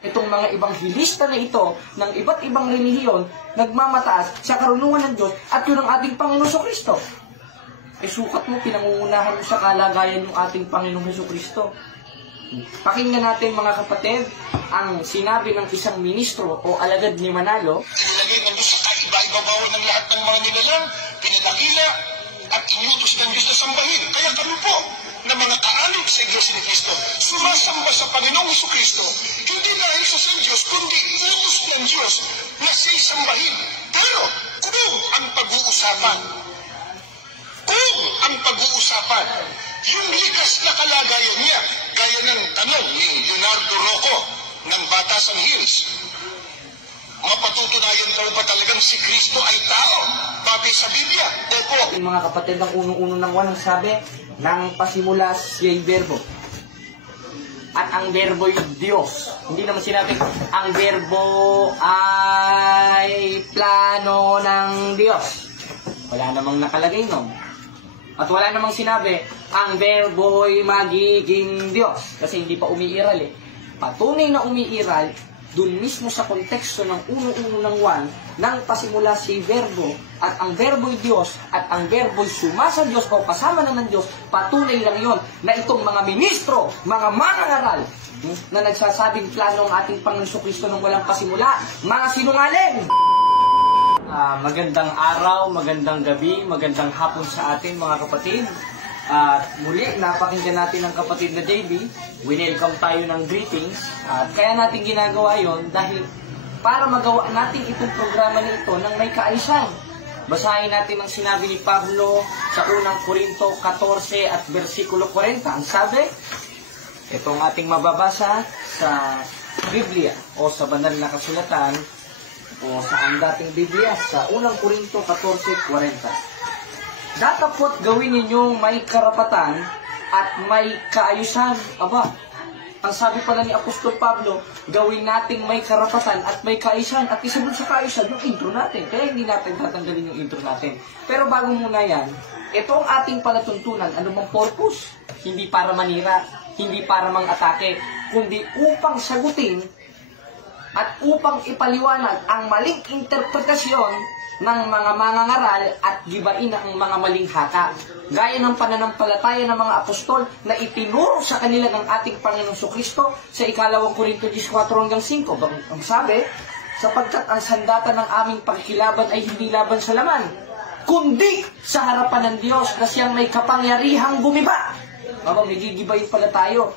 Itong mga ebanghilista na ito ng iba't ibang relihiyon nagmamataas sa karunungan ng Diyos at yun ang ating Panginoong Jesucristo. Sukat mo, pinangungunahan mo sa kalagayan yung ating Panginoong Jesucristo. Pakinggan natin mga kapatid ang sinabi ng isang ministro o alagad ni Manalo. Inilagay ng Diyos sa kaiba-ibabaw ng lahat ng mga nilalang, pinanakila at inutos ng Diyos na sambahin. Kaya kami po na mga kaanig sa Iglesia ni Cristo, sumasamba sa Panginoong Jesucristo, hindi dahil sa Diyos, kundi utos ng Diyos na siya'y sambahin. Pero kung ang pag-uusapan, yung likas na kalagayan niya, gaya ng tanong ni Leonardo Rocco ng Batasan Hills, mapatutunayan daw ba talagang si Kristo ay tao batay sa Biblia? Opo. Yung mga kapatid ng unong-uno ng Juan ang sabi, nang pasimula siya'y Verbo. At ang Verbo'y Diyos. Hindi naman sinabi, ang Verbo ay plano ng Diyos. Wala namang nakalagay nun. At wala namang sinabi, ang Verbo'y magiging Diyos. Kasi hindi pa umiiral eh. Patunay na umiiral, dun mismo sa konteksto ng unong-uno ng Juan, nang pasimula si Verbo, at ang Verbo'y Diyos, at ang Verbo'y sumasa Diyos o kasama na ng Diyos, patunay lang yon na itong mga ministro, mga mangangaral, na nagsasabing plano ng ating Panginoon Jesucristo nang walang pasimula, mga sinungaling! Magandang araw, magandang gabi, magandang hapon sa atin mga kapatid. At muli, napakinggan natin ang kapatid na JB. Winelcome tayo ng greetings. At kaya natin ginagawa yon dahil para magawa natin itong programa na ito ng may kaayusan. Basahin natin ang sinabi ni Pablo sa unang Korinto 14 at versikulo 40. Ang sabi, itong ating mababasa sa Biblia o sa banal na kasulatan o sa ang dating Biblia sa unang Korinto 14:40. Datapot gawin ninyong may karapatan at may kaayusan. Aba, ang sabi pala ni Apostol Pablo, gawin nating may karapatan at may kaayusan. At isa dun sa kaayusan, yung intro natin. Kaya hindi natin tatanggalin yung intro natin. Pero bago muna yan, ito ang ating palatuntunan. Ano bang purpose? Hindi para manira, hindi para mang-atake, kundi upang sagutin at upang ipaliwanag ang maling interpretasyon ng mga mangangaral at gibain ang mga maling haka. Gaya ng pananampalataya ng mga apostol na itinuro sa kanila ng ating Panginoong Jesucristo sa 2 Korinto 14:5. Ang sabi, sapagkat ang sandata ng aming pagkilaban ay hindi laban sa laman, kundi sa harapan ng Diyos na siyang may kapangyarihang gumiba. May gigibain pala tayo.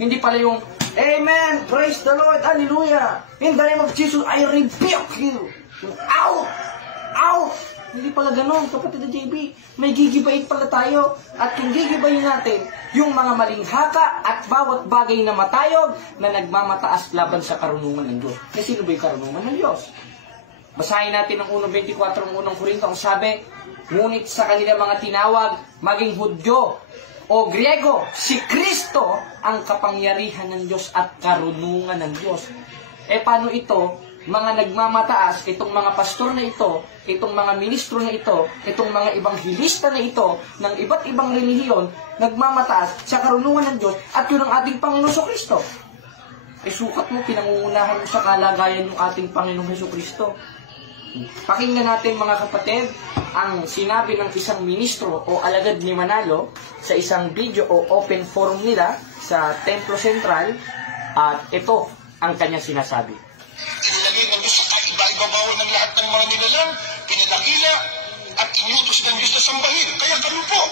Hindi pala yung, Amen, praise the Lord, hallelujah, in the name of Jesus, I rebuke you. Ow! Ow! Hindi pala ganon, kapatid na JB. May gigibayin pala tayo. At kung gigibayin natin, yung mga maling haka at bawat bagay na matayog na nagmamataas laban sa karunungan ng Diyos. Kasi sino ba yung karunungan ng Diyos? Basahin natin ang 1:24 ng unang Korinto. Ang sabi, ngunit sa kanila mga tinawag, maging Hudyo o Griego, si Kristo ang kapangyarihan ng Diyos at karunungan ng Diyos. Paano ito? Mga nagmamataas, itong mga pastor na ito, itong mga ministro na ito, itong mga ebanghilista na ito, ng iba't ibang relihiyon, nagmamataas sa karunungan ng Diyos, at yun ang ating Panginoong Jesucristo. Sukat mo, pinangungunahan mo sa kalagayan ng ating Panginoong Jesucristo. Pakinggan natin mga kapatid, ang sinabi ng isang ministro o alagad ni Manalo sa isang video o open forum nila sa Templo Central, at ito ang kanyang sinasabi. Inilagay ng Diyos sa kaiba-ibabaw ng lahat ng mga nilalang, pinanakila at inutos ng Diyos na sambahin. Kaya kami po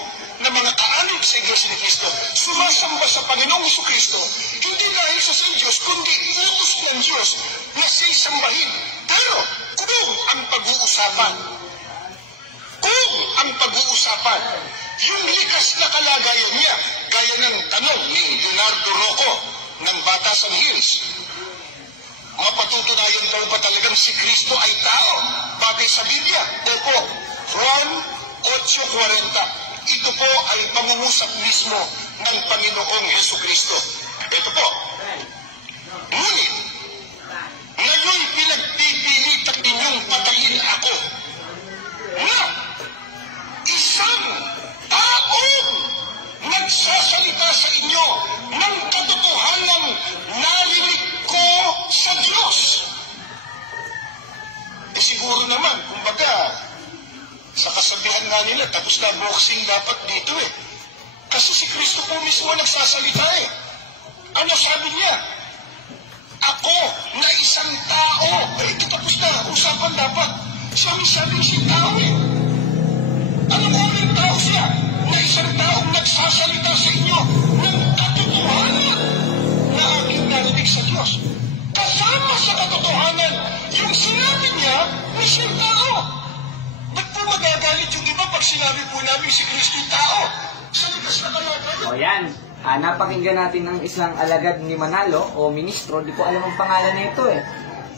na mga kaanig sa Iglesia ni Cristo, sumasamba sa Panginoong Jesucristo, hindi dahil sa Diyos, kundi utos ng Diyos na siya'y sambahin. Pero kung ang pag-uusapan, yung likas na kalagayan niya, gaya ng tanong ni Leonardo Rocco ng Batasan Hills, mapatutunayan daw ba talagang si Kristo ay tao batay sa Biblia? Opo. Juan 8:40. Ito po ay pangungusap mismo ng Panginoong Jesucristo. Ito po. Ngunit, ngayon pinagpipilitan ninyong patayin ako na isang taong nagsasalita sa inyo ng katotohanan narinig ko siguro naman, kumbaga, sa kasabihan nga nila, tapos na boxing dapat dito eh. Kasi si Kristo po mismo nagsasalita eh. Ano sabi niya? Ako na isang tao. Eh, tapos na, usapan dapat. Siya mismo si tao eh. Ano ko ng tao siya? Na isang taong nagsasalita sa inyo ng katotohanan na aking narinig sa Diyos. Kasama sa katotohanan, yung sinabi niya, ni siyang tao. Ba't po magagalit yung iba pag sinabi po namin si Kristo yung tao? Sa likas na kalaban. O yan, napakinggan natin ng isang alagad ni Manalo o ministro, di ko alam ang pangalan na ito eh,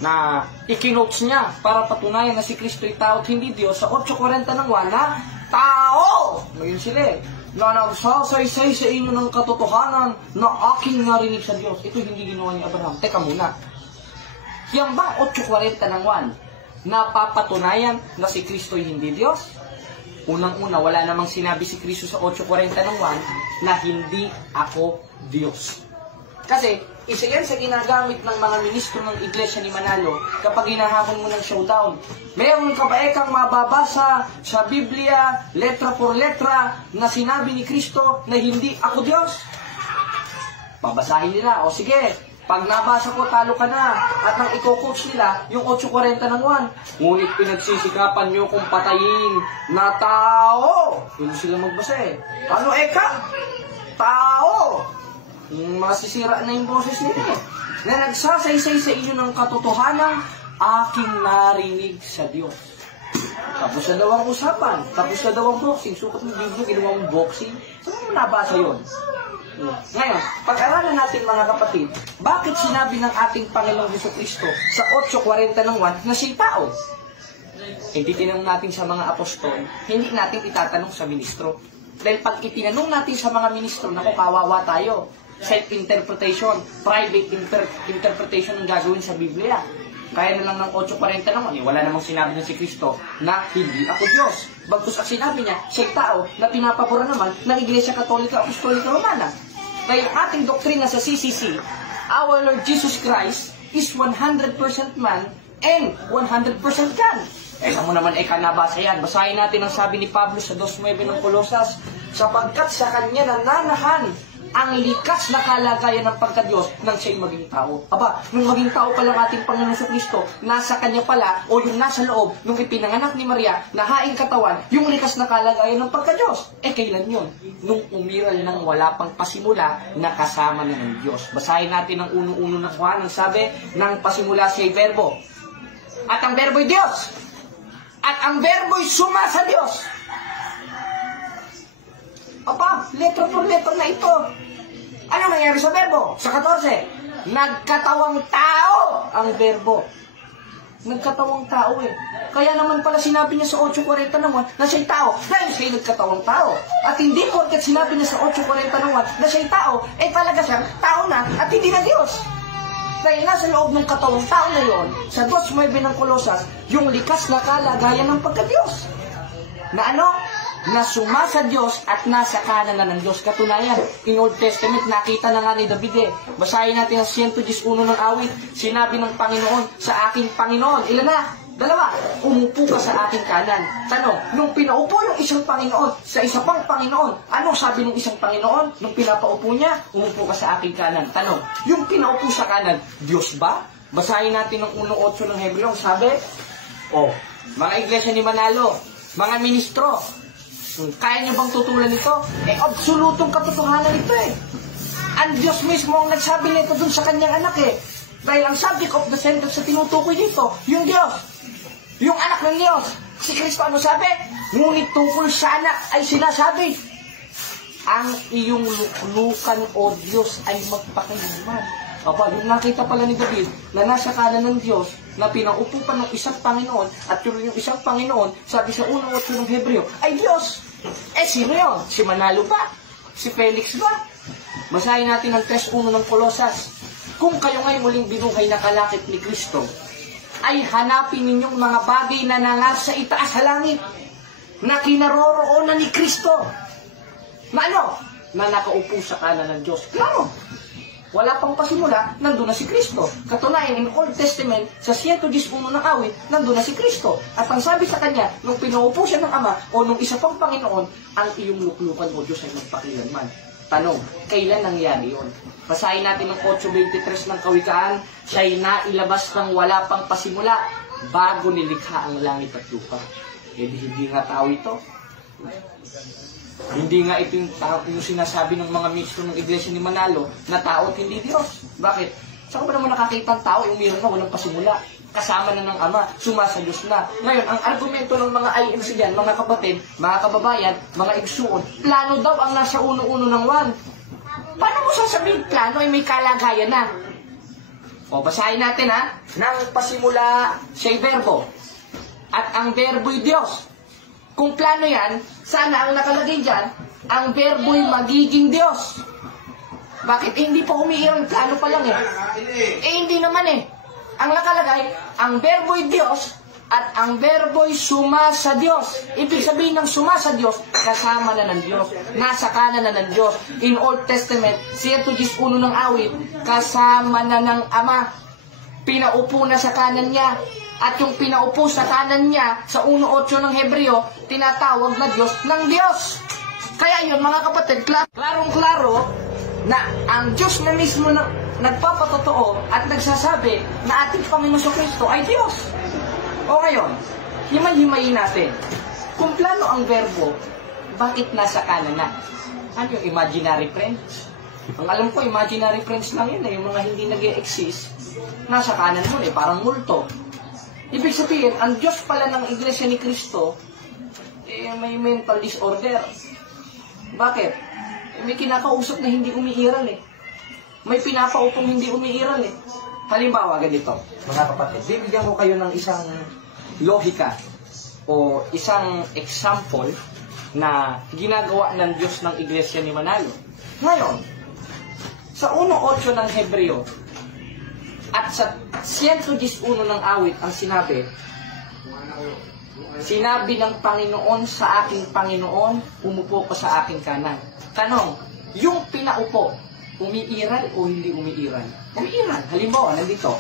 na ikinotes niya para patunayan na si Kristo ay tao at hindi Diyos sa 8:40 ng na tao! Ngayon sila eh, na nagsasaysay sa inyo ng katotohanan na aking narinig sa Diyos. Ito hindi ginawa ni Abraham. Teka muna, yan ba 8:40 ng napapatunayan na si Kristo ay hindi Diyos? Unang-una, wala namang sinabi si Kristo sa 8:40 ng na hindi ako Diyos. Kasi, isa yan sa ginagamit ng mga ministro ng Iglesia ni Manalo kapag hinahamon mo ng showdown. Meron ka ba kang mababasa sa Biblia, letra por letra, na sinabi ni Kristo na hindi ako Diyos? Babasahin nila, o sige, pag nabasa ko, talo ka na. At nang i-coach nila, yung 8:40 ng ngunit pinagsisikapan nyo kung patayin na tao. Hindi sila magbasa eh. Ano eka? Tao! Masisira na yung boses nila eh. Na nagsasaysay sa inyo ng katotohanan, aking narinig sa Diyos. Tapos na daw ang usapan. Tapos na daw ang boxing. Sukat ng Biblia, ginawa mong boxing. Saan mo nabasa yun? Ngayon, pag-aralan natin mga kapatid, bakit sinabi ng ating Panginoong Jesucristo sa 8:40 ng na si tao? Hindi tinanong natin sa mga apostol, hindi natin itatanong sa ministro. Dahil pag itinanong natin sa mga ministro, naku, kawawa tayo. Self-interpretation, private interpretation ang gagawin sa Biblia. Kaya na lang ng 8:40 ng wala namang sinabi ng si Kristo na hindi ako Diyos. Bagkus ang sinabi niya, siya'y tao na pinapabura naman ng Iglesia Katolika Apostolika Romana. Dahil ating doktrina sa CCC, our Lord Jesus Christ is 100% man and 100% God. Mo naman, nabasa yan. Basahin natin ang sabi ni Pablo sa 2:9 ng Colosas, sapagkat sa kanya nananahan ang likas na kalagayan ng pagka-Diyos nang siya'y maging tao. Aba, nung maging tao pa lang ating Panginoon sa Kristo, nasa kanya pala, o yung nasa loob, nung ipinanganak ni Maria, na haing katawan, yung likas na kalagayan ng pagka-Diyos. Kailan yun? Nung umiral ng wala pang pasimula, na kasama na ng Diyos. Basahin natin ang uno-uno ng Juan, ang sabi, ng pasimula siya'y verbo. At ang verbo'y Diyos. At ang verbo'y suma sa Diyos. Aba, letra por letra na ito. Ano nangyari sa verbo? Sa 14, nagkatawang tao ang verbo. Nagkatawang tao eh. Kaya naman pala sinabi niya sa 8:40 naman na siya'y tao dahil siya'y nagkatawang tao. At hindi porket sinabi niya sa 8:40 naman na siya'y tao, talaga siyang tao na at hindi na Diyos. Dahil nasa loob ng katawang tao na yon, sa 2:9 ng Colosas, yung likas na kalagayan ng pagka-Diyos. Na ano? Na suma sa Diyos at nasa kanan na ng Diyos. Katunayan, in Old Testament, nakita na nga ni David eh. Basahin natin ang 111 ng awit. Sinabi ng Panginoon sa aking Panginoon. Ilan na? 2. Umupo ka sa aking kanan. Tanong, nung pinaupo yung isang Panginoon sa isa pang Panginoon, ano sabi ng isang Panginoon? Nung pinapaupo niya, umupo ka sa aking kanan. Tanong, yung pinaupo sa kanan, Diyos ba? Basahin natin ang 1:8 ng Hebreo. Sabi, mga iglesia ni Manalo, mga ministro, kaya niyo bang tutulan ito? Absolutong katotohanan ito eh. Ang Diyos mismo ang nagsabi nito dun sa kanyang anak eh. Dahil ang subject of the sentence sa tinutukoy dito, yung Diyos. Yung anak ng Diyos. Si Kristo ano sabi? Ngunit tungkol sa anak ay sinasabi, ang iyong luklukan o Diyos ay magpakailanman. Aba, yung nakita pala ni David na nasa kanan ng Diyos na pinaupo pa ng isang Panginoon at yung isang Panginoon, sabi sa 1:8 ng Hebreo, ay Diyos. Sino yun? Si Manalo ba? Si Felix ba? Basahin natin ang 3:1 ng Colosas. Kung kayo ngayon muling binuhay na kalakip ni Kristo, ay hanapin ninyong mga bagay na nangasa itaas sa langit, na kinaroroonan ni Kristo. Na ano? Na nakaupo sa kanan ng Diyos. Klaro. wala pang pasimula, nandun na si Kristo. Katunayan, in Old Testament, sa 111 ng awit, nandun na si Kristo. At ang sabi sa kanya, nung pinuupo siya ng Ama, o nung isa pang Panginoon, ang iyong luklukan mo, Diyos, ay magpakilanman. Tanong, kailan nangyari yun? Basahin natin ang 8:23 ng Kawikaan, siya'y nailabas ng wala pang pasimula, bago nilikha ang langit at lupa. Eh, hindi nga tao ito. Hindi nga ito yung sinasabi ng mga ministro ng Iglesia ni Manalo na tao at hindi Diyos. Bakit? Saan ko ba naman nakakita ang tao yung mayroon na walang pasimula? Kasama na ng Ama, sumasayos na. Ngayon, ang argumento ng mga IMC yan, mga kapatid, mga kababayan, mga igsuon, plano daw ang nasa uno-uno ng 1. Paano mo sasabihin plano ay may kalagayan na? O, basahin natin ha. Nang pasimula siya'y verbo. At ang verbo'y Diyos. Kung plano yan, sana ang nakalagay dyan, ang verbo'y magiging Diyos. Bakit? Eh, hindi pa umiirang plano pa lang eh. Eh, hindi naman eh. Ang nakalagay, ang verbo'y Diyos at ang verbo'y suma sa Diyos. Ibig sabihin ng suma sa Diyos, kasama na ng Diyos. Nasa kanan na ng Diyos. In Old Testament, 111 ng awit, kasama na ng Ama. Pinaupo na sa kanan niya. At yung pinaupo sa kanan niya, sa 1:8 ng Hebreo, tinatawag na Diyos ng Diyos. Kaya yun, mga kapatid, klarong-klaro na ang Diyos na mismo na nagpapatotoo at nagsasabi na ating Panginoon Kristo ay Diyos. O ngayon, himay-himayin natin. Kung plano ang verbo, bakit nasa kanan na? Ano yung imaginary friends? Ang alam ko, imaginary friends lang yun yung mga hindi nag-e-exist. Nasa kanan mo parang multo. Ibig sabihin, ang Diyos pala ng Iglesia ni Kristo, may mental disorder. Bakit? May kinakausap na hindi umiiral May pinapaupong hindi umiiral Halimbawa, ganito, mga kapatid, bibigyan ko kayo ng isang lohika o isang example na ginagawa ng Diyos ng Iglesia ni Manalo. Ngayon, sa 1:8 ng Hebreo at sa 111 ng awit ang sinabi ng Panginoon sa aking Panginoon, umupo ka sa aking kanan. Tanong, yung pinaupo, umiiral o hindi umiiral? Umiiral. Halimbawa, nandito.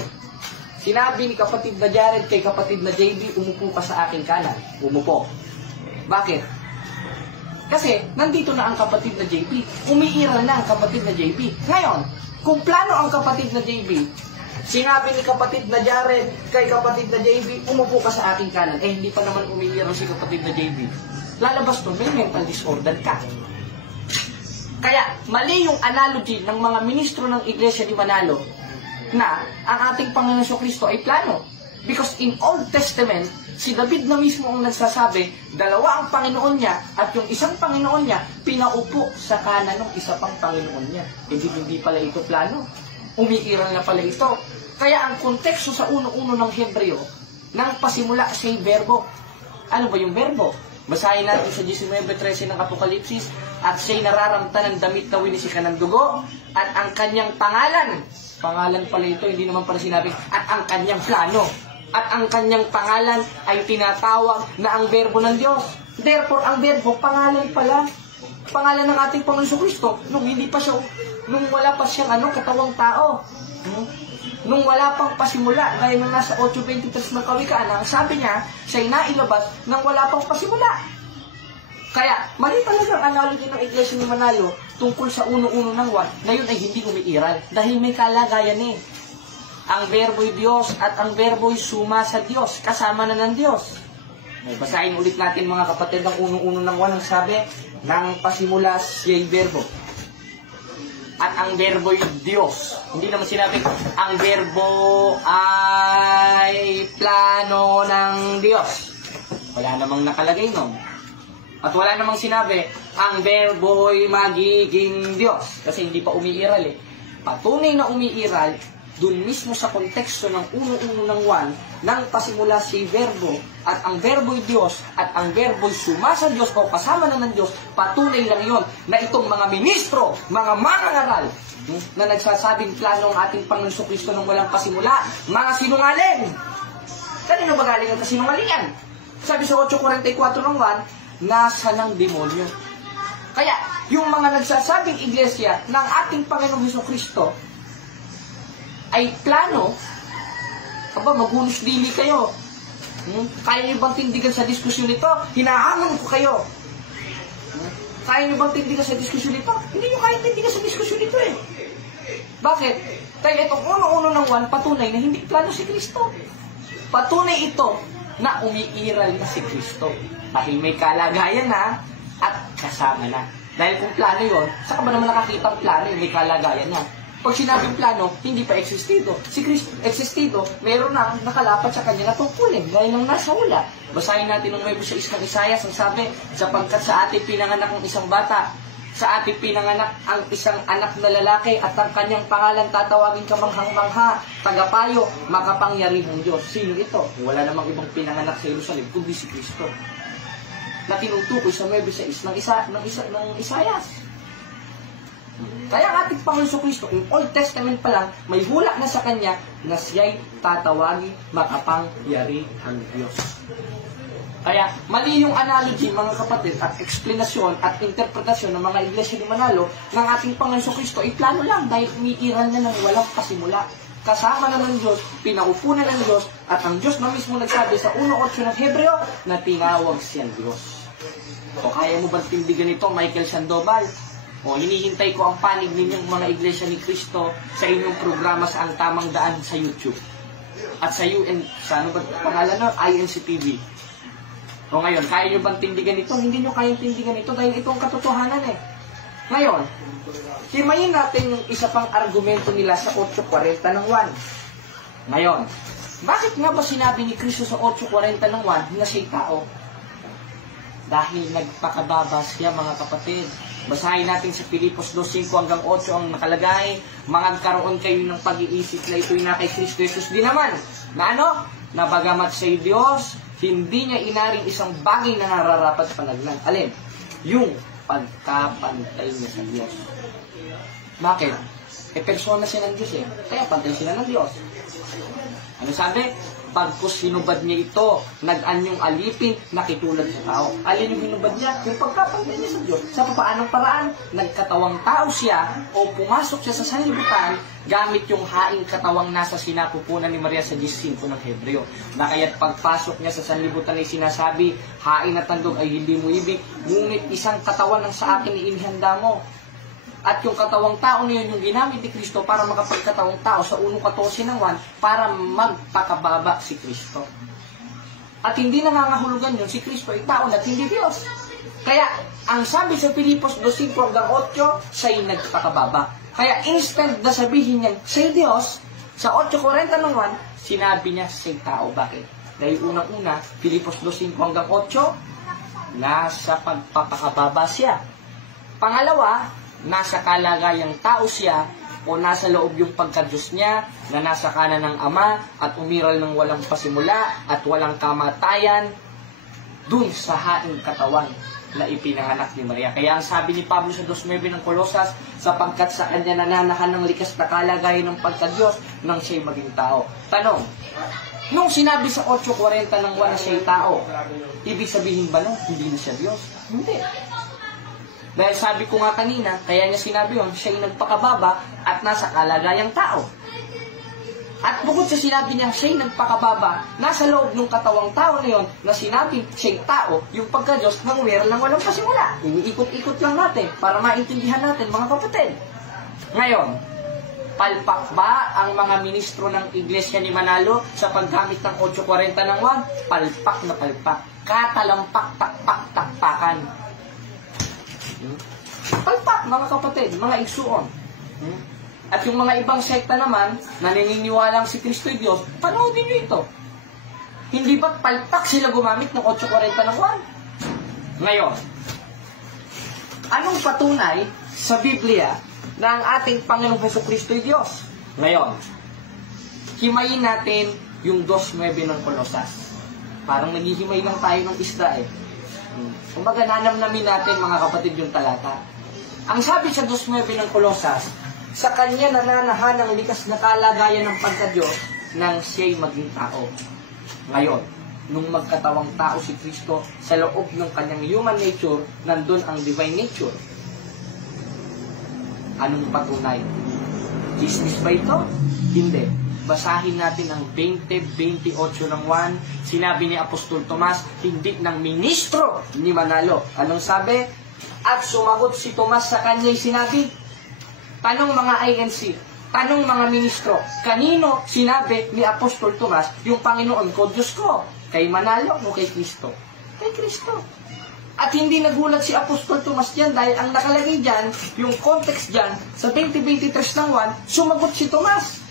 Sinabi ni kapatid na Jared kay kapatid na JB, umupo ka sa aking kanan. Umupo. Bakit? Kasi, nandito na ang kapatid na JB. Umiiral na ang kapatid na JB. Ngayon, kung plano ang kapatid na JB, sinabi ni kapatid na Jared kay kapatid na JB, umupo ka sa aking kanan. Eh, hindi pa naman umiiral si kapatid na JB. Lalabas to, may mental disorder ka. Kaya, mali yung analogy ng mga ministro ng Iglesia ni Manalo na ang ating Panginoon Kristo ay plano. Because in Old Testament, si David na mismo ang nagsasabi, dalawa ang Panginoon niya at yung isang Panginoon niya, pinaupo sa kanan ng isa pang Panginoon niya. Hindi pala ito plano. Umiiral na pala ito. Kaya ang konteksto sa 1:1 ng Hebreo, nang pasimula siya'y verbo. Ano ba yung verbo? Basahin natin sa 19:13 ng Apokalipsis, at siya'y nararamtan ng damit na winisikan ng dugo, at ang kanyang pangalan pala ito, hindi naman pala sinabi, at ang kanyang plano, at ang kanyang pangalan ay tinatawag na ang verbo ng Diyos. Therefore, ang verbo, pangalan pala. Pangalan ng ating Panginoon Kristo, nung wala pa siyang katawang tao. Nung wala pang pasimula, gaya ng nasa 8:23 ng Kawikaan, ang sabi niya, siya'y nailabas nang wala pang pasimula. Kaya, mali talaga ang analogy ng Iglesia ni Manalo tungkol sa 1:1 ng 1 na yun ay hindi umiiral. Dahil may kalagayan Ang verbo'y Diyos at ang verbo'y suma sa Diyos, kasama na ng Diyos. Basahin ulit natin mga kapatid ang 1:1 ng 1 ang sabi, nang pasimula siya'y verbo. At ang verbo'y Diyos. Hindi naman sinabi, ang verbo ay plano ng Diyos. Wala namang nakalagay nun. At wala namang sinabi, ang verbo'y magiging Diyos. Kasi hindi pa umiiral Patunay na umiiral, dun mismo sa konteksto ng 1:1 ng 1, nang pasimula si verbo, at ang verbo'y Diyos, at ang verbo'y suma sa Diyos o kasama na ng Diyos, patunay lang yon na itong mga ministro, mga mangangaral, na nagsasabing plano ang ating Panginoon Kristo nang walang pasimula, mga sinungaling. Kanino ba galing ang kasinungalingan? Sabi sa 8:44 ng 1, nasa ng demonyo. Kaya, yung mga nagsasabing iglesia ng ating Panginoong Kristo, ay plano, maghunos dili kayo. Kaya niyo bang tindigan sa diskusyon ito? Hinahamon ko kayo. Kaya niyo bang tindigan sa diskusyon ito? Hindi niyo kaya tindigan sa diskusyon ito eh. Bakit? Kaya itong uno-uno ng 1, patunay na hindi plano si Kristo. Patunay ito na umiiral na si Kristo. Dahil may kalagayan na at kasama na. Dahil kung plano yun, saka ba naman nakakita ang plano, may kalagayan na. Pag sinabing plano, hindi pa existido. Si Kristo, existido, meron na nakalapat sa kanya na tungkulin, gaya ng nasa hula. Basahin natin ng may busa ng Isaias, ang sabi, sapagkat sa atin pinanganak ang isang bata, sa atin pinanganak ang isang anak na lalaki, at ang kanyang pangalan tatawagin kamanghang-mangha, tagapayo, makapangyarihang Diyos. Sino ito? Wala namang ibang pinanganak sa Jerusalem, kundi si Kristo. Na tinutukoy sa may busa ng Isaias. Kaya ang ating Panginoon Kristo, in Old Testament pa lang, may hula na sa Kanya na siya'y tatawagin makapangyarihang Diyos. Kaya mali yung analogy, mga kapatid, at eksplanasyon at interpretasyon ng mga iglesia ni Manalo ng ating Panginoon Kristo ay plano lang dahil umiiral na ng walang pasimula. Kasama na ng Diyos, pinaupo na ng Diyos, at ang Diyos na mismo nagsabi sa 1:8 ng Hebreo na tinawag siyang Diyos. O kaya mo bang tindigan ito, Michael Sandoval? O hinihintay ko ang panig ninyong mga iglesia ni Kristo sa inyong programa sa Ang Tamang Daan sa YouTube. At sa ano ba pangalan no? INCTV. O ngayon, kaya nyo bang tindigan ito? Hindi nyo kayang tindigan ito dahil ito ang katotohanan eh. Ngayon, himayin natin yung isa pang argumento nila sa 8:40 ng 1. Ngayon, bakit nga ba sinabi ni Kristo sa 8:40 ng 1 na siya'y tao? Dahil nagpakababa siya, mga kapatid. Basahin natin sa Filipos 2:5 hanggang 8 ang nakalagay, magkaroon kayo ng pag-iisip na ito'y na kay Kristo Jesus din naman. Na ano? Na bagamat siya'y Diyos, hindi niya inaring isang bagay na nararapat panaglan. Alin? Yung pagkapantay niya sa Diyos. Bakit? Persona siya ng Diyos eh. Kaya pantay sila ng Diyos. Ano sabi? Pagkus hinubad niya ito, nag-anyong alipin, nakitulad sa tao. Alin yung hinubad niya? Yung pagkapantay niya sa Diyos. Sa paanong paraan? Nagkatawang tao siya o pumasok siya sa sanlibutan gamit yung haing katawang nasa sinapupunan ni Maria sa 10:5 ng Hebreo. Na kaya't pagpasok niya sa sanlibutan ay sinasabi, haing at tandog ay hindi mo ibig, ngunit isang katawan ang sa akin inihanda mo. At yung katawang tao na yun, yung ginamit ni Kristo para makapagkatawang tao sa 1:14 ng 1 para magpakababa si Kristo. At hindi nangangahulugan yun, si Kristo ay tao at hindi Diyos. Kaya, ang sabi sa Filipos 2:5 hanggang 8, siya'y nagpakababa. Kaya instant na sabihin niya, siya'y Diyos, sa 8:40 ng 1, sinabi niya siya'y tao. Bakit? Dahil unang-una, Filipos 2:5 hanggang 8, nasa pagpapakababa siya. Pangalawa, nasa kalagayang tao siya o nasa loob yung pagka-Diyos niya na nasa kanan ng Ama at umiral ng walang pasimula at walang kamatayan dun sa haing katawan na ipinanganak ni Maria. Kaya ang sabi ni Pablo sa 2:9 ng Kolosas, sapagkat sa kanya nananahan ng likas na kalagayan ng pagka-Diyos nang siya'y maging tao. Tanong, nung sinabi sa 8:40 ng 1 na siya'y tao, ibig sabihin ba nun, hindi na siya Diyos? Hindi. Dahil sabi ko nga kanina, kaya niya sinabi yun, siya'y nagpakababa at nasa kalagayang tao. At bukod sa sinabi niya, siya'y nagpakababa, nasa loob ng katawang tao na yun, na sinabi siya'y tao, yung pagka-Diyos nang meron ng walang pasimula. Iniikot-ikot lang natin para maintindihan natin, mga kapatid. Ngayon, palpak ba ang mga ministro ng Iglesia ni Manalo sa paggamit ng 8:40 ng 1? Palpak na palpak. Katalampak, takpak, takpakan. Palpak, mga kapatid, mga igsuon. At yung mga ibang sekta naman, na naniniwalang si Kristo ay Diyos, panoodin nyo ito. Hindi ba palpak sila gumamit ng 8:40 ng 1? Ngayon, anong patunay sa Biblia na ang ating Panginoong Jesucristo ay Diyos? Ngayon, himayin natin yung 2:9 ng Kolosas. Parang naghihimay lang tayo ng isda eh. Kumbaga, nanamnamin natin, mga kapatid, yung talata. Ang sabi sa 2:9 ng Kolosas, sa kanya nananahan ang likas na kalagayan ng pagka-Diyos nang siya'y maging tao. Ngayon, nung magkatawang tao si Kristo, sa loob ng kanyang human nature, nandun ang divine nature. Anong patunay? Business ba ito? Hindi. Basahin natin ang 20:28 ng 1. Sinabi ni Apostol Tomas, hindi ng ministro ni Manalo. Anong sabi? At sumagot si Tomas sa kanya'y sinabi, tanong mga INC, tanong mga ministro, kanino sinabi ni Apostol Tomas, yung Panginoon ko, Diyos ko? Kay Manalo o kay Kristo? Kay Kristo. At hindi nagulat si Apostol Tomas diyan dahil ang nakalagay diyan, yung context diyan, sa 20:23 ng 1, sumagot si Tomas.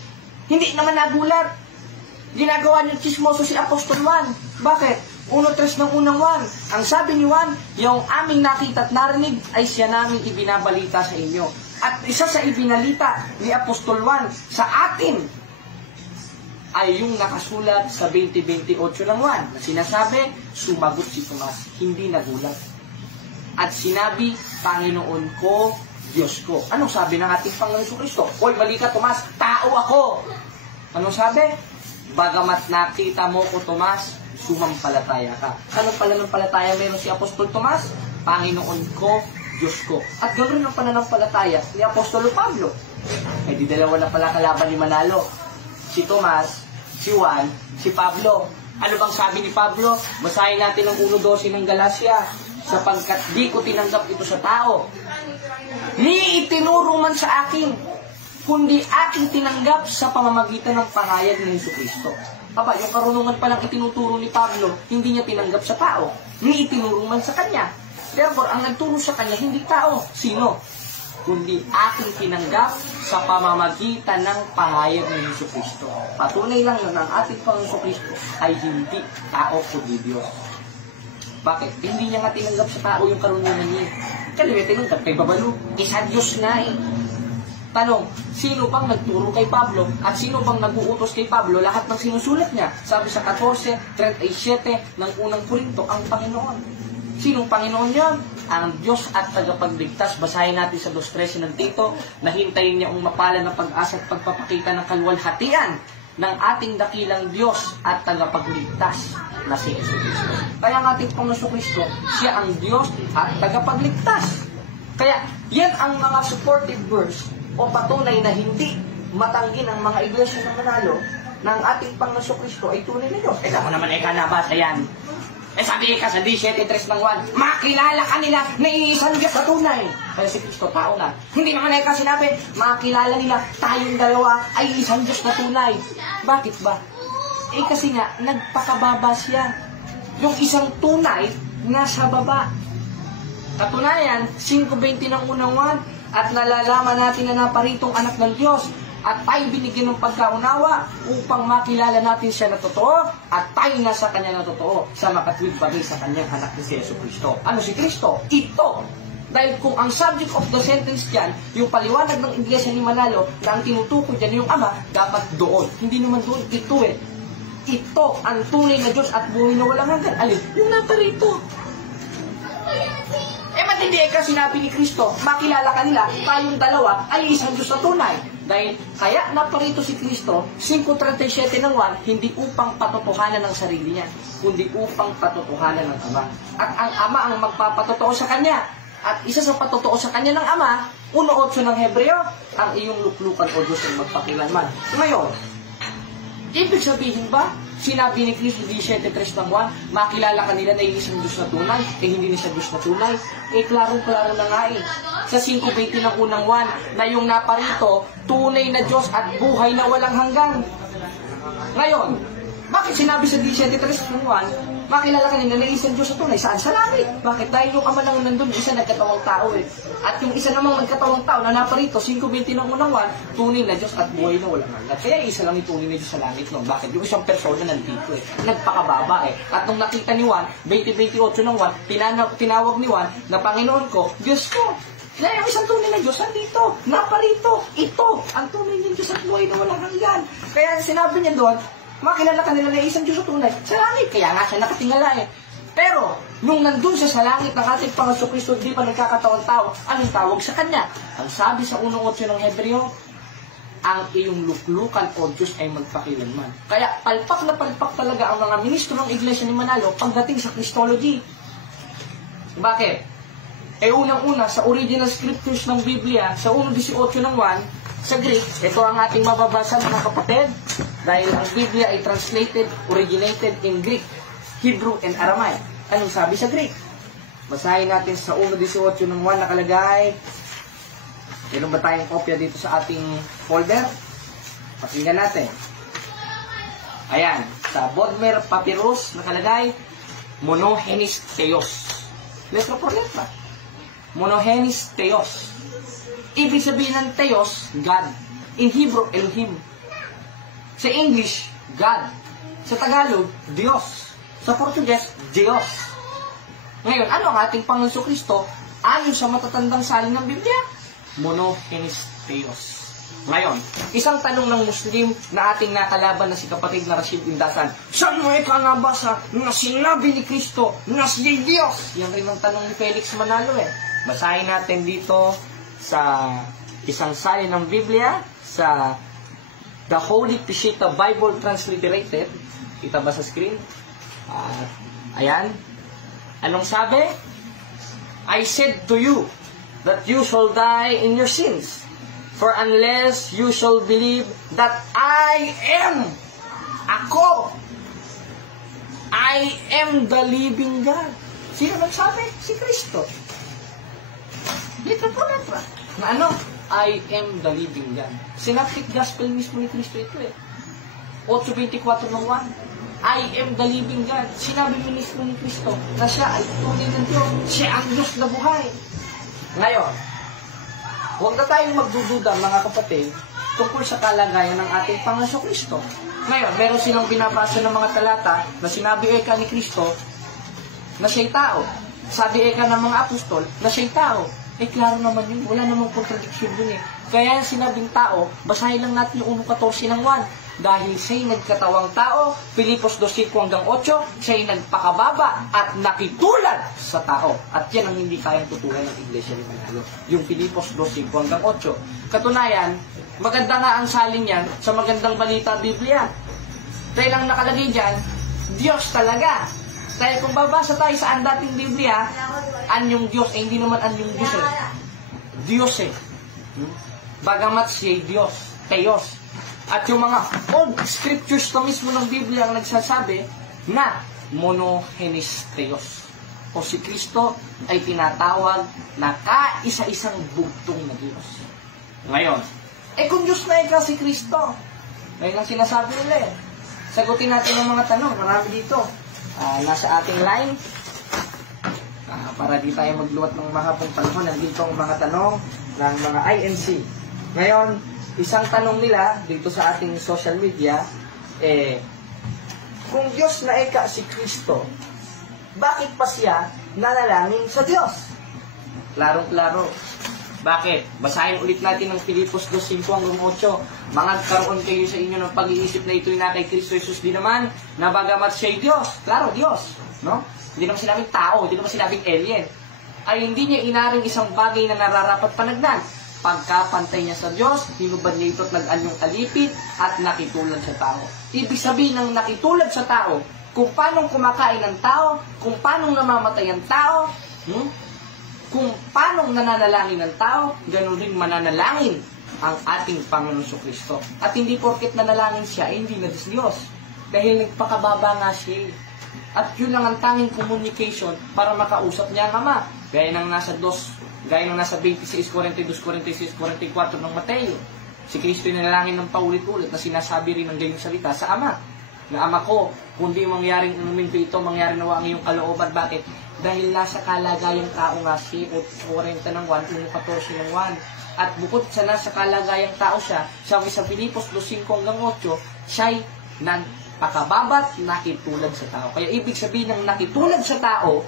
Hindi naman nagulat. Ginagawa niyo chismoso si Apostol Juan. Bakit? 1:3 ng unang 1. Ang sabi ni Juan, yung aming nakita at narinig ay siya namin ibinabalita sa inyo. At isa sa ibinalita ni Apostol Juan sa atin ay yung nakasulat sa 20:28 ng 1 na sinasabi, sumagot si Tomas, hindi nagulat. At sinabi, Panginoon ko, Diyos ko. Anong sabi ng ating Panginoon Kristo? Hoy, mali ka, Tomas, tao ako. Anong sabi? Bagamat nakita mo ko, Tomas, sumampalataya ka. Anong pananampalataya meron si Apostol Tomas? Panginoon ko, Diyos ko. At ganoon ang pananampalataya ni Apostolo Pablo. Eh di dalawa na pala kalaban ni Manalo. Si Tomas, si Juan, si Pablo. Ano bang sabi ni Pablo? Basahin natin ang 1:12 ng Galacia. Sapagkat di ko tinanggap ito sa tao, ni itinuro man sa akin, kundi aking tinanggap sa pamamagitan ng pahayag ni Jesucristo. Aba, yung karunungan palang itinuturo ni Pablo, hindi niya tinanggap sa tao, ni itinuro man sa kanya. Therefore, ang nagturo sa kanya, hindi tao. Sino? Kundi aking tinanggap sa pamamagitan ng pahayag ni Jesucristo. Patunay lang na ang ating Panginoon Jesucristo ay hindi tao kundi Diyos. Bakit? Hindi niya nga tinanggap sa tao yung karunungan niya. Kaya tinanggap kay Babalo. Isa Diyos na eh. Tanong, sino bang nagturo kay Pablo? At sino bang nag-uutos kay Pablo? Lahat ng sinusulat niya. Sabi sa 14:37 ng unang Korinto, ang Panginoon. Sinong Panginoon yan? Ang Diyos at tagapagligtas. Basahin natin sa 2:13 ng Tito, na hintayin niya ang mapala ng pag-asa at pagpapakita ng kaluwalhatian ng ating dakilang Diyos at tagapagligtas na si Jesucristo. Kaya ang ating Panginoon Kristo, siya ang Diyos at tagapagligtas. Kaya yan ang mga supportive verse o patunay na hindi matanggi ng mga iglesia ng Manalo na ang ating Panginoon Kristo ay tunay na Diyos. Ako naman ay kanabasa yan. Sabi ka sa 17:3 ng 1, makilala ka nila na iisang Diyos sa tunay. Kaya si Kristo tao na. Hindi naman ay sinabi, makilala nila tayong dalawa ay isang Diyos na tunay. Bakit ba? Kasi nga, nagpakababa siya. Yung isang tunay, nasa baba. Katunayan, 5:20 ng unang 1, at nalalaman natin na naparitong anak ng Diyos, at tayo binigyan ng pagkaunawa upang makilala natin siya na totoo, at tayo nasa kanya na totoo, sa makatwid bagay sa kanyang anak ni si Jesucristo. Ano si Kristo? Ito. Dahil kung ang subject of the sentence dyan, yung paliwanag ng Iglesia ni Manalo, na ang tinutukoy dyan yung Ama, dapat doon. Hindi naman doon, ito eh. Ito ang tunay na Diyos at buhay na walang hanggan. Alin? Yung naparito. Ba't hindi kasi sinabi ni Kristo, makilala ka nila, tayong dalawa ay isang Diyos na tunay. Dahil kaya naparito si Kristo, 5:37 ng 1, hindi upang patotohanan ng sarili niya, kundi upang patotohanan ng Ama. At ang Ama ang magpapatotoo sa Kanya. At isa sa patotoo sa Kanya ng Ama, 1:8 ng Hebreo, ang iyong luklukan o Diyos ay magpakilanman. Ngayon, ibig sabihin ba, sinabi ni Kristo 17:3 ng 1, makilala ka nila na isang Diyos na tunay, hindi na siya Diyos na tunay. Klarong-klaro na nga eh. Sa 5:20 ng unang 1, na yung naparito, tunay na Diyos at buhay na walang hanggan. Ngayon, bakit sinabi sa 17:3 ng 1, makilala ka nila na isang Diyos na tunay? Saan? Sa langit. Bakit? Dahil yung Ama nang nandun, isa nagkatawang tao eh. At yung isa namang nagkatawang tao na naparito, 5:20 ng unang 1, tunay na Diyos at buhay na walang hanggan. Kaya isa lang yung tunay na Diyos sa langit nun. Bakit? Yung isang persona nandito eh. Nagpakababa eh. At nung nakita ni Juan, 20:28 ng 1, tinawag ni Juan na Panginoon ko, Diyos ko. Kaya yung isang tunay na Diyos nandito, naparito. Ito, ang tunay ng Diyos at buhay na walang hanggan. Kaya sinabi niya doon, makilala ka nila na isang Diyos na tunay sa langit. Kaya nga siya nakatingala eh. Pero, nung nandun siya sa langit ng ating Panginoon Kristo, di pa nagkakatawang tao, anong tawag sa Kanya? Ang sabi sa 1:8 ng Hebreo, ang iyong luklukan o Diyos ay magpakilanman. Kaya palpak na palpak talaga ang mga ministro ng Iglesia ni Manalo pagdating sa Christology. Bakit? Unang-una, sa original scriptures ng Biblia, sa 1:18 ng 1, Sa Greek, ito ang ating mababasa mga kapatid. Dahil ang Biblia ay originated in Greek, Hebrew, and Aramaic. Anong sabi sa Greek? Basahin natin sa 1:18 ng 1 nakalagay. Meron ba tayong kopya dito sa ating folder? Pakinggan natin. Ayan, sa Bodmer Papyrus nakalagay, Monogenes Theos. Letra por letra. Monogenes Theos. Ibig sabihin ng Theos, God. In Hebrew, Elohim. Sa English, God. Sa Tagalog, Diyos. Sa Portuguese, Diyos. Ngayon, ano ang ating Panginoon Kristo ayon sa matatandang salin ng Biblia? Monogenes Theos. Ngayon, isang tanong ng Muslim na ating nakalaban na si kapatid na Rashid Indasan, saan mo ikanabasa na sinabi ni Kristo na siya'y Diyos? Yan rin ang tanong ni Felix Manalo Basahin natin dito sa isang salin ng Biblia, sa The Holy Peshitta Bible Transliterated. Kita ba sa screen? Ayan. Anong sabi? I said to you that you shall die in your sins. For unless you shall believe that I am, ako, I am the living God. Sino nagsabi? Si Kristo. Dito po letra. Na ano? I am the living God. Synoptic Gospel mismo ni Kristo ito 8:24 ng 1. I am the living God. Sinabi mismo ni Kristo na siya ay tunay ng Diyos. Siya ang Diyos na buhay. Ngayon, huwag na tayong magdududa mga kapatid tungkol sa kalagayan ng ating Panginoon Kristo. Ngayon, meron silang binabasa ng mga talata na sinabi eka ni Kristo na siya'y tao. Sabi eka ng mga apostol na siya'y tao. Klaro naman yun. Wala namang contradiction dun Kaya sinabing tao, basahin lang natin yung 1:14 ng 1. Dahil siya'y nagkatawang tao, Pilipos 2:5-8, siya'y nagpakababa at nakitulad sa tao. At yan ang hindi kayang tutulan ng Iglesia ni Manalo. Yung Pilipos 2:5-8. Katunayan, maganda nga ang salin yan sa magandang balita Biblia. Dahil ang nakalagay dyan, Diyos talaga. Kaya kung babasa tayo sa dating Biblia, anyong Diyos, hindi naman anyong Diyos Diyos Bagamat siya'y Diyos, Theos. At yung mga old scriptures na mismo ng Biblia ang nagsasabi na Monogenes Theos. O si Kristo ay tinatawag na kaisa-isang bugtong na Diyos. Ngayon, kung Diyos na ikaw si Kristo, ngayon ang sinasabi nila Sagutin natin ang mga tanong, marami dito. Nasa ating line. Para di tayo magluwat ng mahabang panahon, nandito ang mga tanong ng mga INC. Ngayon, isang tanong nila dito sa ating social media, kung Diyos na eka si Kristo, bakit pa siya nanalangin sa Diyos? Klarong-klaro. Bakit? Basahin ulit natin ng Filipos 2:5-8. Mangagkaroon kayo sa inyo ng pag-iisip na ito'y na kay Kristo Jesus din naman, na bagamat siya'y Diyos. Klaro, Diyos. No? Hindi naman sinabing tao, hindi naman sinabing alien. Ay hindi niya inaring isang bagay na nararapat panagdan. Pagkapantay niya sa Diyos, hinubad niya ito't nag-anyong kalipit at nakitulad sa tao. Ibig sabihin ng nakitulad sa tao, kung paano kumakain ng tao, kung paano namamatay ang tao, kung paano nananalangin ng tao, ganoon rin mananalangin ang ating Panginoon Kristo. At hindi porket nanalangin siya, hindi na Diyos. Dahil nagpakababa nga siya. At yun lang ang tanging communication para makausap niya ang Ama. Gaya ng nasa 26, 42, 46, 44 ng Mateo. Si Kristo yung nanalangin ng paulit-ulit na sinasabi rin ng gayong salita sa Ama. Na Ama ko, kung di mangyaring inumin ito, mangyari nawa ang iyong kalooban. Bakit? Dahil nasa kalagayang tao nga si 40 ng 1, 14 ng 1. At bukod sa nasa kalagayang tao siya, sabi sa Filipos 2:5-8, siya'y nagpakababat, nakitulad sa tao. Kaya ibig sabihin ng nakitulad sa tao,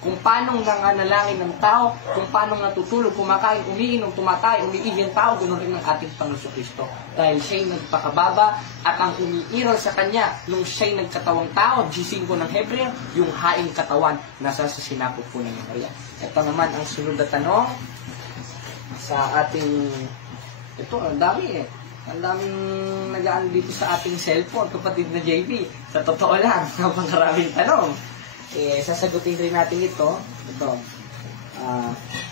kung paano nanganalangin ng tao, kung paano natutulog, kumakain, umiinom, tumatay, umiihi ang tao, ganoon rin ng ating Panginoon Kristo. Dahil siya'y nagpakababa at ang umiiral sa Kanya, nung siya'y nagkatawang tao, G5 ng Hebreo, yung haing katawan, nasa sa sinapot po ng Maria. Ito naman ang sunod na tanong sa ating, ito, ang dami Ang daming nagaan dito sa ating cellphone, kapatid na JB. Sa totoo lang, napakaraming tanong. Sasagutin rin natin ito.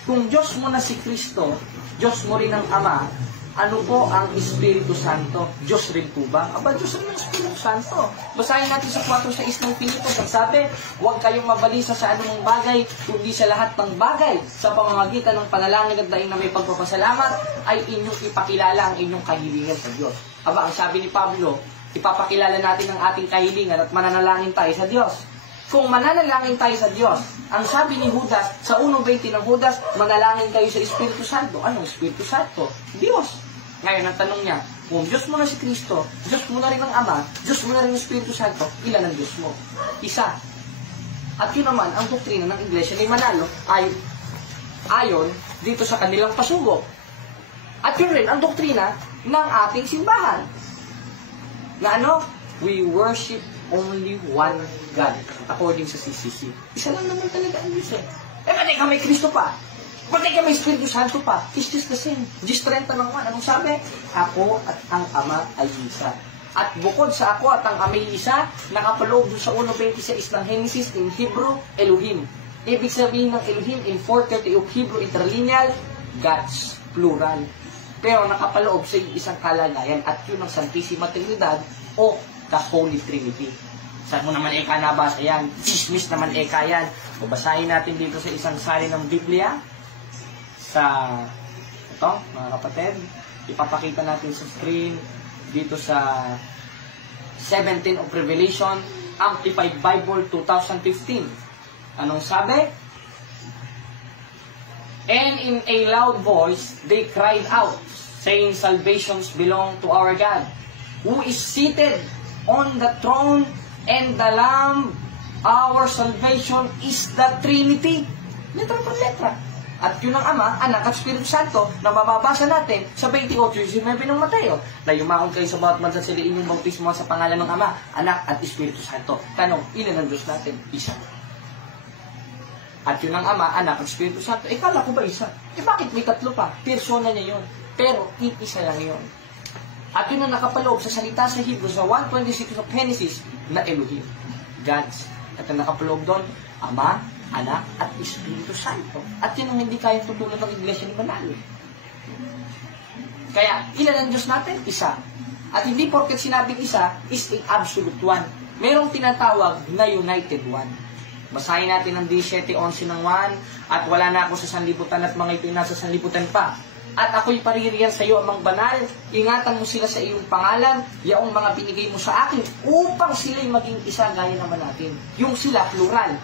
Kung Diyos mo na si Kristo, Diyos mo rin ang Ama, Ano po ang Espiritu Santo? Diyos rin po ba? Aba, Diyos rin ang Espiritu Santo. Basahin natin sa 4:6 ng Filipos. Ang sabi, huwag kayong mabalisa sa anumang bagay, kundi sa lahat ng bagay. Sa pamamagitan ng panalangin at daing na may pagpapasalamat, ay inyong ipakilala ang inyong kahilingan sa Diyos. Aba, ang sabi ni Pablo, ipapakilala natin ang ating kahilingan at mananalangin tayo sa Diyos. Kung mananalangin tayo sa Diyos, ang sabi ni Judas, sa 1:20 ng Judas, manalangin kayo sa Espiritu Santo. Anong Espiritu Santo? Diyos. Ngayon, ang tanong niya, kung Diyos mo na si Kristo, Diyos mo na rin ang Ama, Diyos mo na rin ang Espiritu Santo, ilan ang Diyos mo? Isa. At yun naman, ang doktrina ng Iglesia ni Manalo ay ayon dito sa kanilang pasubok. At yun rin ang doktrina ng ating simbahan. Na ano? We worship only one God, according sa CCC. Isa lang naman talaga ang Diyos eh. Pati ka may Kristo pa. Pati ka may Espiritu Santo pa. It's just the same. Just 30 ng 1. Anong sabi? Ako at ang Ama ay isa. At bukod sa ako at ang Ama ay isa, nakapaloob doon sa 1:26 ng Genesis in Hebrew, Elohim. Ibig sabihin ng Elohim in 4:30 of Hebrew interlineal, Gods, plural. Pero nakapaloob sa isang kalagayan at yun ang Santissima Trinidad o the Holy Trinity. Saan mo naman eka nabasa yan? Chismis naman eka yan. O basahin natin dito sa isang salin ng Biblia. Sa, ito, mga kapatid, ipapakita natin sa screen, dito sa 17 of Revelation, Amplified Bible 2015. Anong sabi? And in a loud voice, they cried out, saying, salvations belong to our God, who is seated on the throne, and the Lamb. Our salvation is the Trinity. Letra per letra. At yun ang Ama, Anak at Espiritu Santo na mababasa natin sa 28:19 ng Mateo. Na yumakon kayo sa bawat bansa sila inyong bautismo sa pangalan ng Ama, Anak at Espiritu Santo. Tanong, ilan ang Diyos natin? Isa. At yun ang Ama, Anak at Espiritu Santo. Kala ko ba isa? Bakit may tatlo pa? Persona niya yun. Pero, isa lang yun. At yun ang nakapaloob sa salita sa Hebrew sa 1:26 of Genesis na Elohim. Gods. At ang nakapaloob doon, Ama, Anak, at Espiritu Santo. At yun ang hindi kaya tutulad ng Iglesia ni Manalo. Kaya, ilan ang Diyos natin? Isa. At hindi porket sinabing isa, is the absolute one. Merong tinatawag na united one. Basahin natin ang 17:11 ng 1, at wala na ako sa sanlibutan at mga ito'y nasa sanlibutan pa. At ako'y paririyan sa iyo amang banal, ingatan mo sila sa iyong pangalan, yaong mga binigay mo sa akin, upang sila'y maging isa gaya naman natin. Yung sila, plural,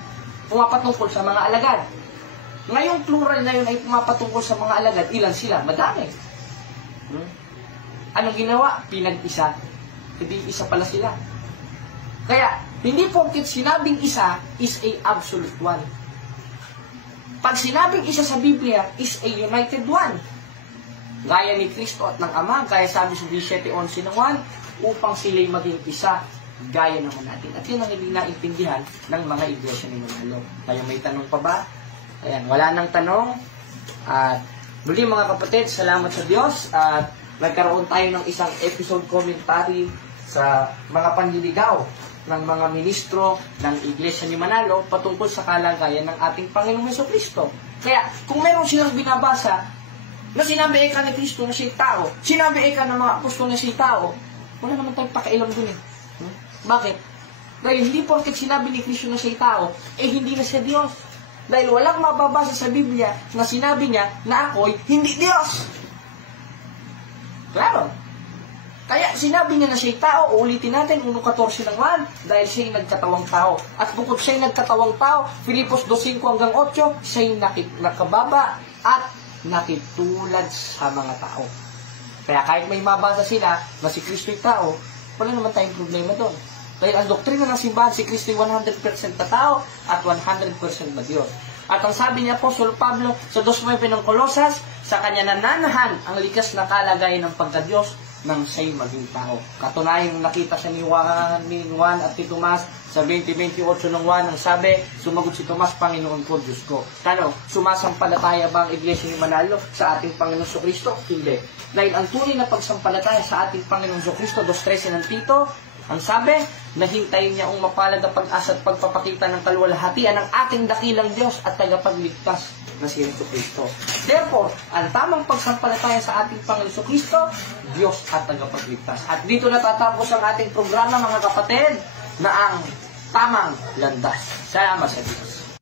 pumapatungkol sa mga alagad. Ngayong plural na yun ay pumapatungkol sa mga alagad, ilan sila? Madami. Anong ginawa? Pinag-isa. Hindi isa pala sila. Kaya, hindi porket sinabing isa is a absolute one. Pag sinabing isa sa Biblia is a united one. Gaya ni Kristo at ng Ama, kaya sabi sa 17:11 ng 1, upang sila'y maging isa, gaya naman natin. At yun ang hindi naintindihan ng mga iglesia ni Manalo. Tayo may tanong pa ba? Ayan, wala nang tanong. At muli mga kapatid, salamat sa Diyos. At nagkaroon tayo ng isang episode commentary sa mga panliligaw ng mga ministro ng Iglesia ni Manalo patungkol sa kalagayan ng ating Panginoong Jesucristo. Kaya, kung meron silang binabasa na sinabi eka ni Kristo na siya'y tao, sinabi eka ng mga apostol na siya'y tao, wala naman tayong pakailam dun eh. Bakit? Dahil hindi porket sinabi ni Kristo na siya'y tao, hindi na siya Diyos. Dahil walang mababasa sa Biblia na sinabi niya na ako'y hindi Diyos. Claro. Kaya sinabi niya na siya'y tao, ulitin natin, 1:14 ng 1, dahil siya'y nagkatawang tao. At bukod siya'y nagkatawang tao, Filipos 2:5-8, siya'y nakababa at nakitulad sa mga tao. Kaya kahit may mabasa sila na si Kristo'y tao, wala naman tayong problema doon. Dahil ang doktrina ng simbahan, si Kristo'y 100% na tao at 100% na Diyos. At ang sabi ni Apostol Pablo sa 2:9 ng Colosas, sa kanya nananahan ang likas na kalagayan ng pagka-Diyos nang siya'y maging tao. Katunayan nakita sa ni Juan at ni Tomas sa 20:28 ng 1, ang sabi, sumagot si Tomas, Panginoon ko, Diyos ko. Tanong, sumasampalataya ba ang Iglesia ni Manalo sa ating Panginoong Jesucristo? Hindi. Dahil ang tunay na pagsampalataya sa ating Panginoong Jesucristo, 2:13 ng Tito, Ang sabi, nahintayin niya ang mapalad na pag-asa at pagpapakita ng kaluwalhatian ng ating dakilang Diyos at tagapagligtas na si Jesucristo. Therefore, ang tamang pagsampalataya sa ating Panginoon Jesucristo, Diyos at tagapagligtas. At dito natatapos ang ating programa, mga kapatid, na ang tamang landas. Salamat sa Diyos.